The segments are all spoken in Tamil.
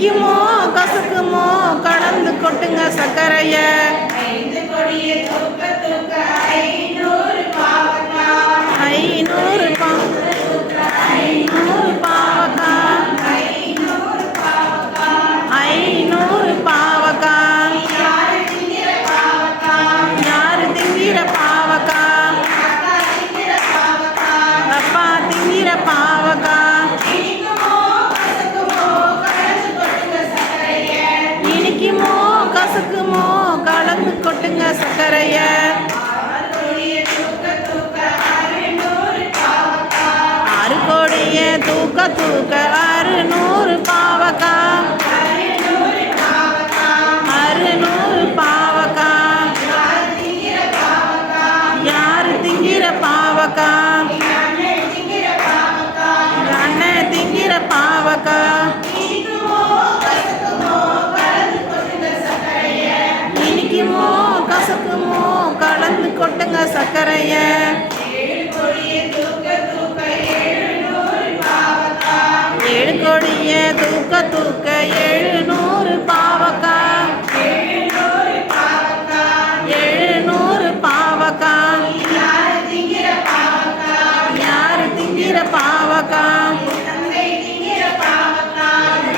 இனிக்குமோ கசக்குமோ கடந்து கொட்டுங்க சர்க்கரைய. சக்கரைய. ஆறு கோடிய தூக்க தூக்க அறுநூறு பாவக்கா. அறுநூறு பாவக்கா. யாரு திங்கிற பாவக்கா? அண்ணன் திங்கிற பாவக்கா. சர்க்கரைய ஏழு கொடிய தூக்க தூக்க எழுநூறு பாவக்கா. எழுநூறு பாவக்கா. யாரு திங்கிற பாவக்கா?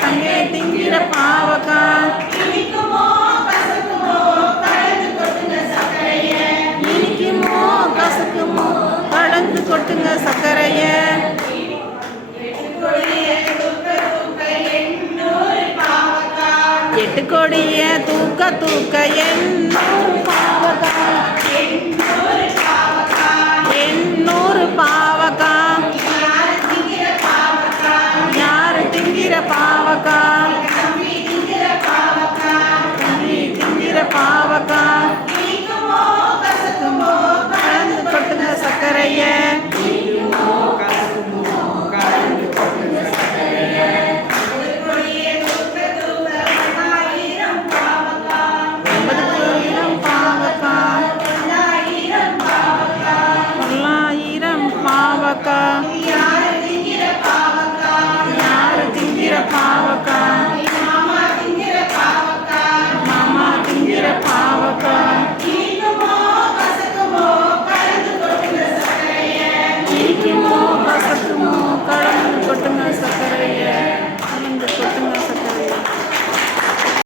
தங்கை திங்கிற பாவக்கா. கொட்டுங்க சர்க்கரையை எட்டு கோடிய தூக்க தூக்க என் பாவகா